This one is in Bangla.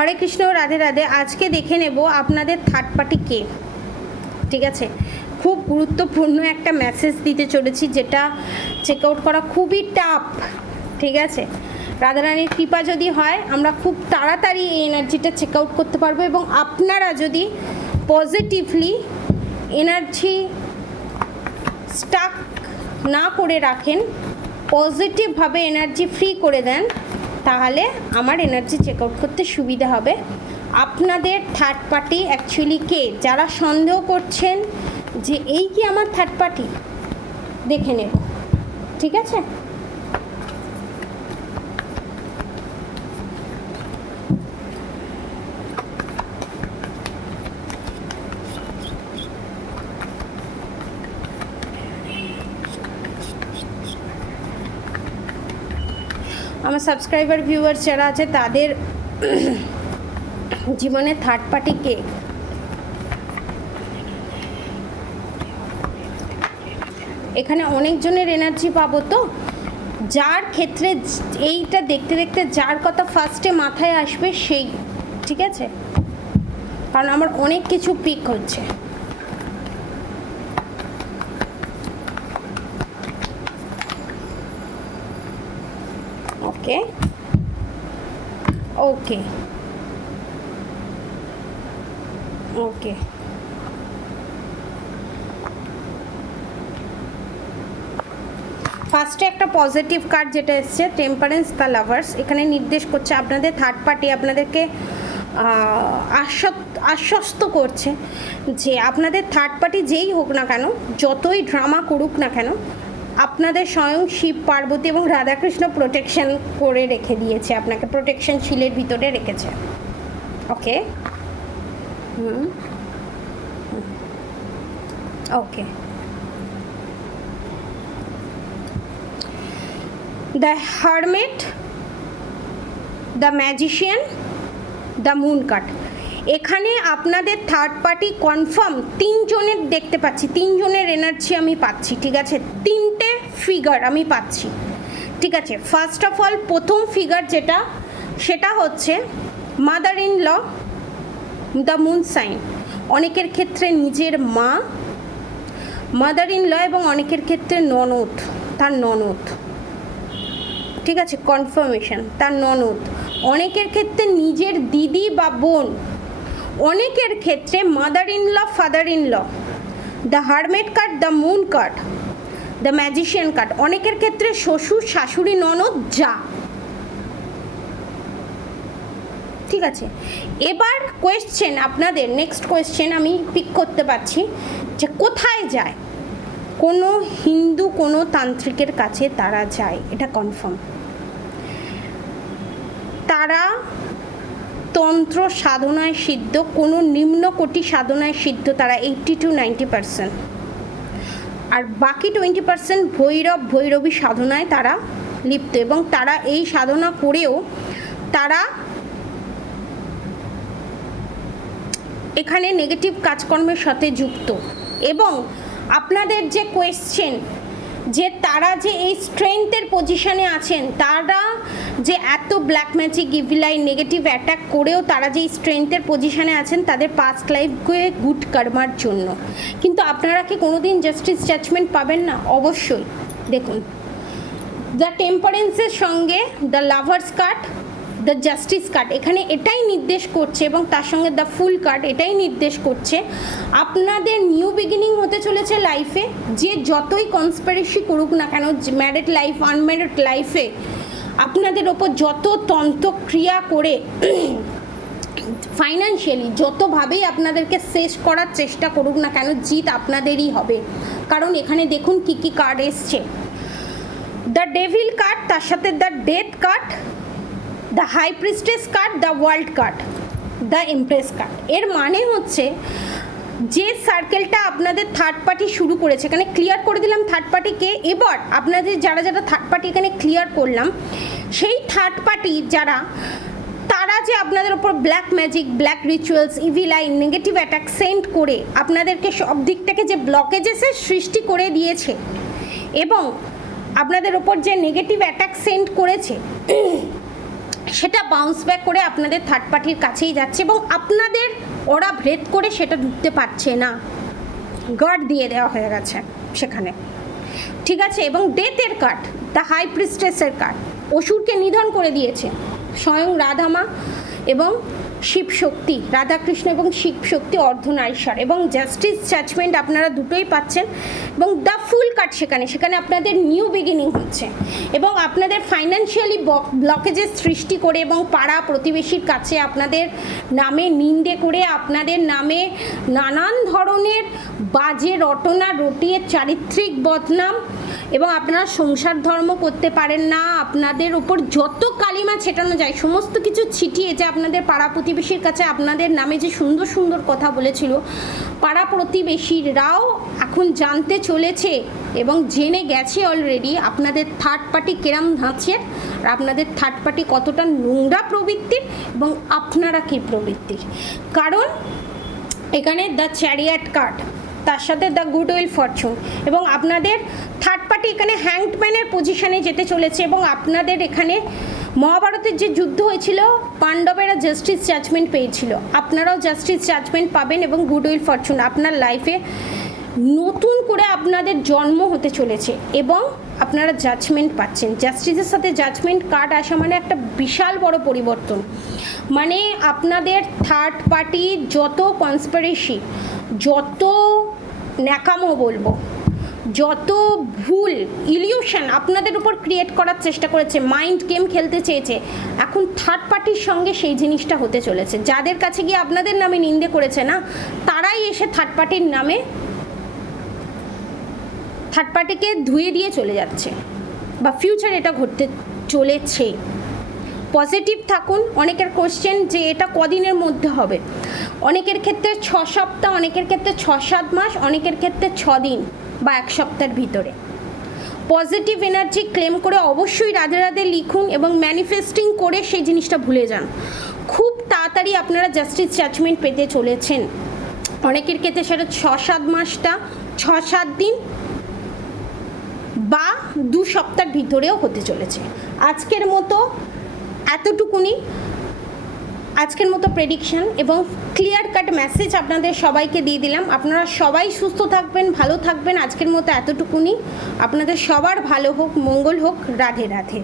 হরে কৃষ্ণ, রাধে রাধে। আজকে দেখে নেব আপনাদের থার্ড পার্টি কে। ঠিক আছে, খুব গুরুত্বপূর্ণ একটা মেসেজ দিতে চলেছি, যেটা চেক আউট করা খুবই টাফ। ঠিক আছে, রাধারানীর কৃপা যদি হয় আমরা খুব তাড়াতাড়ি এই এনার্জিটা চেক আউট করতে পারবো, এবং আপনারা যদি পজিটিভলি এনার্জি স্টাক না করে রাখেন, পজিটিভভাবে এনার্জি ফ্রি করে দেন, তাহলে আমার এনার্জি চেক আউট করতে সুবিধা হবে। আপনাদের থার্ড পার্টি অ্যাকচুয়ালি কে? যারা সন্দেহ করছেন যে এই কি আমার থার্ড পার্টি, দেখে নেব। ঠিক আছে, আমার সাবস্ক্রাইবার ভিউয়ার্স যারা আছে তাদের জীবনে থার্ড পার্টি কে? এখানে অনেকজনের এনার্জি পাবো, তো যার ক্ষেত্রে এইটা দেখতে দেখতে যার কথা ফার্স্টে মাথায় আসবে সেই। ঠিক আছে, কারণ আমার অনেক কিছু পিক হচ্ছে। ওকে ওকে ওকে, ফার্স্টে একটা পজিটিভ কার্ড যেটা এসছে, টেম্পারেন্স দ্য লাভার্স। এখানে নির্দেশ করছে আপনাদের থার্ড পার্টি আপনাদেরকে আশ্বস্ত করছে যে আপনাদের থার্ড পার্টি যেই হোক না কেন, যতই ড্রামা করুক না কেন, আপনাদের স্বয়ং শিব পার্বতী এবং রাধাকৃষ্ণ প্রোটেকশন করে রেখে দিয়েছে, আপনাকে প্রোটেকশন শিলের ভিতরে রেখেছে। Okay, okay. The hermit, the magician, the moon card. এখানে আপনাদের থার্ড পার্টি কনফার্ম তিনজনের দেখতে পাচ্ছি, তিনজনের এনার্জি আমি পাচ্ছি। ঠিক আছে, তিনটে ফিগার আমি পাচ্ছি। ঠিক আছে, ফার্স্ট অফ অল প্রথম ফিগার যেটা, সেটা হচ্ছে mother in law, the moon sign. অনেকের ক্ষেত্রে নিজের মা, মাদার ইন ল, এবং অনেকের ক্ষেত্রে ননদ, তার ননদ। ঠিক আছে, কনফার্মেশন তার ননদ। অনেকের ক্ষেত্রে নিজের দিদি বা বোন, অনেকের ক্ষেত্রে mother in law, father in law. The hermit card, the moon card, the magician card. অনেকের ক্ষেত্রে শ্বশুর, শাশুড়ি, ননদ, যা। ঠিক আছে, এবার কোয়েশ্চেন আপনাদের, নেক্সট কোয়েশ্চেন আমি পিক করতে পারছি যে কোথায় যায়। কোনো হিন্দু, কোনো তান্ত্রিকের কাছে তারা যায়, এটা কনফার্ম। তারা তন্ত্র সাধনায় সিদ্ধ, কোনো নিম্নকোটি সাধনায় সিদ্ধ তারা 80 to 90%। আর বাকি 20% ভৈরব, ভৈরবী সাধনায় তারা লিপ্ত, এবং তারা এই সাধনা করেও তারা এখানে নেগেটিভ কাজকর্মের সাথে যুক্ত। এবং আপনাদের যে কোয়েশ্চেন যে তারা যে এই স্ট্রেংথের পজিশনে আছেন, তারা যে এত black magic, evil eye, negative attack করেও তারা যে স্ট্রেংথের পজিশনে আছেন, তাদের পাস্ট লাইফকে গুড কর্মার জন্য। কিন্তু আপনারা কি কোনোদিন জাস্টিস জাজমেন্ট পাবেন না? অবশ্যই। দেখুন, দ্য টেম্পারেন্সের সঙ্গে the lovers card, the justice card এখানে এটাই নির্দেশ করছে, এবং তার সঙ্গে দ্য ফুল কার্ড এটাই নির্দেশ করছে আপনাদের নিউ বিগিনিং হতে চলেছে লাইফে। যে যতই কনস্পিরেসি করুক না কেন, ম্যারিড লাইফ, আনম্যারিড লাইফে আপনাদের ওপর যত তন্ত্রক্রিয়া করে ফাইন্যান্সিয়ালি যতভাবেই আপনাদেরকে শেষ করার চেষ্টা করুক না কেন, জিত আপনাদেরই হবে। কারণ এখানে দেখুন কি কি কার্ড এসছে। দ্য ডেভিল কার্ড, তার সাথে the death card, the high priestess card, the world card, the empress card. এর মানে হচ্ছে যে সার্কেলটা আপনাদের থার্ড পার্টি শুরু করেছে, এখানে ক্লিয়ার করে দিলাম থার্ড পার্টিকে। এবার আপনাদের যারা যারা থার্ড পার্টি এখানে ক্লিয়ার করলাম, সেই থার্ড পার্টি যারা, তারা যে আপনাদের ওপর black magic, black rituals, evil I, negative attack send করে আপনাদেরকে সব দিক থেকে যে ব্লকেজেসের সৃষ্টি করে দিয়েছে, এবং আপনাদের ওপর যে নেগেটিভ অ্যাটাক সেন্ড করেছে, সেটা বাউন্স ব্যাক করে আপনাদের থার্ড পার্টির কাছেই যাচ্ছে এবং আপনাদের ওরা ভেদ করে সেটা ঢুকতে পারছে না, গার্ড দিয়ে দেওয়া হয়ে গেছে সেখানে, ঠিক আছে। এবং ডেথের কার্ড, দ্য হাই প্রিস্টেসের কার্ড, অসুরকে নিধন করে দিয়েছে স্বয়ং রাধামা এবং শিব শক্তি, রাধাকৃষ্ণ এবং শিব শক্তি অর্ধনারীশ্বর, এবং জাস্টিস জাজমেন্ট আপনারা দুটোই পাচ্ছেন। এবং দ্য ফুল কার্ড সেখানে আপনাদের নিউ বিগিনিং হচ্ছে এবং আপনাদের ফাইন্যান্সিয়ালি ব্লকেজের সৃষ্টি করে এবং পাড়া প্রতিবেশীর কাছে আপনাদের নামে নিন্দে করে, আপনাদের নামে নানান ধরনের বাজে রটনা রটিয়ে চারিত্রিক বদনাম, এবং আপনারা সংসার ধর্ম করতে পারেন না, আপনাদের উপর যত কালিমা ছেটানো যায় সমস্ত কিছু ছিটিয়ে, যে আপনাদের পাড়া প্রতিবেশীর কাছে আপনাদের নামে যে সুন্দর সুন্দর কথা বলেছিল, পাড়া প্রতিবেশীরাও এখন জানতে চলেছে এবং জেনে গেছে অলরেডি আপনাদের থার্ড পার্টি কেরাম ধাঁচের, আর আপনাদের থার্ড পার্টি কতটা নোংরা প্রবৃত্তির এবং আপনারা কী প্রবৃত্তির। কারণ এখানে দ্য চ্যারিয়াট কার্ড, তার সাথে দ্য গুডউইল ফরচুন, এবং আপনাদের থার্ড পার্টি এখানে হ্যাংডম্যানের পজিশনে যেতে চলেছে। এবং আপনাদের এখানে মহাভারতের যে যুদ্ধ হয়েছিল, পাণ্ডবেরা জাস্টিস জাজমেন্ট পেয়েছিল, আপনারাও জাস্টিস জাজমেন্ট পাবেন এবং গুডউইল ফরচুন, আপনার লাইফে নতুন করে আপনাদের জন্ম হতে চলেছে এবং আপনারা জাজমেন্ট পাচ্ছেন। জাস্টিসের সাথে জাজমেন্ট কার্ড আসা মানে একটা বিশাল বড় পরিবর্তন, মানে আপনাদের থার্ড পার্টি যত কনস্পিরেসি, যত ন্যাকামো বলবো, যত ভুল ইলিউশন আপনাদের উপর ক্রিয়েট করার চেষ্টা করেছে, মাইন্ড গেম খেলতে চেয়েছে, এখন থার্ড পার্টির সঙ্গে সেই জিনিসটা হতে চলেছে। যাদের কাছে গিয়ে আপনাদের নামে নিন্দে করেছে না, তারাই এসে থার্ড পার্টির নামে থার্ড পার্টিকে ধুয়ে দিয়ে চলে যাচ্ছে, বা ফিউচার এটা ঘটতে চলেছে। পজিটিভ থাকুন। অনেকের কোশ্চেন যে এটা কদিনের মধ্যে হবে, অনেকের ক্ষেত্রে 6 সপ্তাহ, অনেকের ক্ষেত্রে 6-7 মাস, অনেকের ক্ষেত্রে 6 দিন বা 1 সপ্তাহের ভিতরে। পজিটিভ এনার্জি ক্লেম করে অবশ্যই রাধে রাধে লিখুন এবং ম্যানিফেস্টিং করে সেই জিনিসটা ভুলে যান। খুব তাড়াতাড়ি আপনারা জাস্টিস জাজমেন্ট পেতে চলেছেন। অনেকের ক্ষেত্রে সেটা 6-7 মাসটা 6-7 দিন বা 2 সপ্তাহের ভিতরেও হতে চলেছে। আজকের মতো এতটুকুনি, আজকের মতো প্রেডিকশন এবং ক্লিয়ার কাট মেসেজ আপনাদের সবাইকে দিয়ে দিলাম। আপনারা সবাই সুস্থ থাকবেন, ভালো থাকবেন। আজকের মতো এতটুকুনি। আপনাদের সবার ভালো হোক, মঙ্গল হোক। রাধে রাধে।